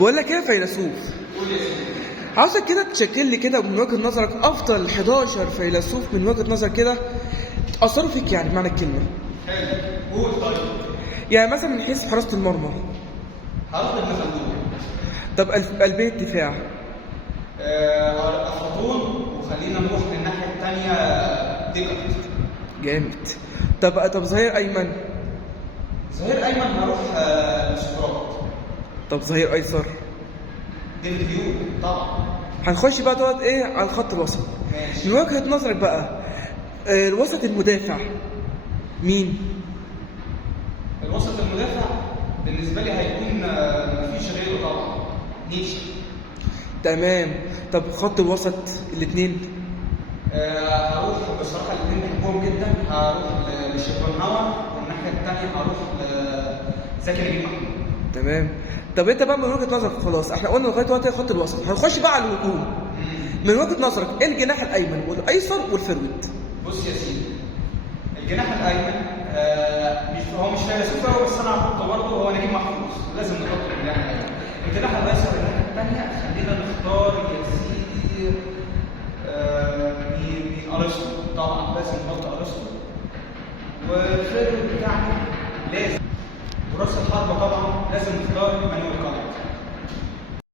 بقول لك ايه يا فيلسوف؟ قول يا سيدي. عاوزك كده تشكل لي كده من وجهة نظرك افضل 11 فيلسوف من وجهة نظرك كده اثروا فيك، يعني بمعنى الكلمة. حلو. قول طيب. يعني مثلا من حيث حراسة المرمى. هرد ابن خلدون. طب قلبية الدفاع. افلاطون. وخلينا نروح للناحيه الثانيه ديكارت. جامد. طب ظهير ايمن. ظهير ايمن هروح لسقراط. طب ظهير ايسر. ديفيد هيوم طبعا. هنخش بقى دوت ايه على الخط الوسط. ماشي. من وجهة نظرك بقى الوسط المدافع مين؟ الوسط المدافع بالنسبه لي هيكون مفيش غيره طبعا، نيتشه. تمام. طب خط الوسط الاثنين. هروح بصراحه الاثنين بحبهم جدا، هروح لشوبنهاور، والناحيه الثانيه هروح لزكي نجيب محمود. تمام. طب انت بقى من وجهة نظرك، خلاص احنا قلنا لغايه دلوقتي خط الوسط، هنخش بقى على الهجوم. من وجهة نظرك ايه الجناح الايمن والايسر والفرويد؟ بص يا سيدي، الجناح الايمن هو مش فيلسوف قوي، بس انا هحطه برضه، هو نجيب محفوظ، لازم نحطه الجناح الايمن. الجناح الايسر الناحيه الثانيه خلينا نختار يا سيدي مين ارسطو، طبعا لازم نحط ارسطو. والفيرود بتاعنا لازم، وراس الحربه طبعا لازم نختار ايمانويل.